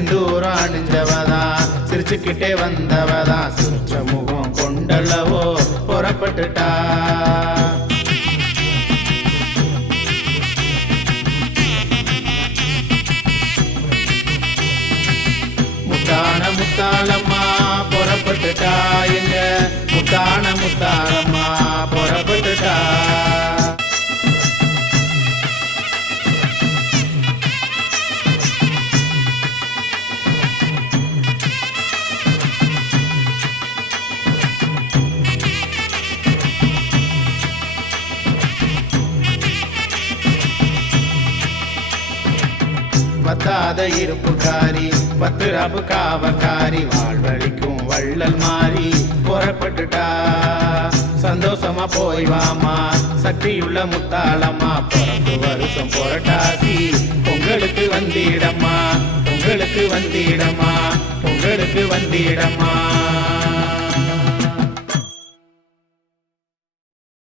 செந்தூரம் அணிஞ்சவதா சிரிச்சுக்கிட்டே வந்தவதா சிரிச்ச முகம் கொண்டல்லவோ புறப்பட்டுட்டா முத்தான முத்தாளம்மா புறப்பட்டுட்டா எங்க முத்தான முத்தாளம்மா புறப்பட்டுட்டா பத்தாத இருப்புக்காரி பத்து ரப்பு காவக்காரி வாழ்வழிக்கும் வள்ளல் மாறி புறப்பட்டுட்டா சந்தோஷமா போய் வாமா சக்தியுள்ள முத்தாளம்மா பிறப்பு வருஷம் புரட்டாசி பொங்கலுக்கு வந்திடம்மா பொங்கலுக்கு வந்திடம்மா பொங்கலுக்கு வந்திடம்மா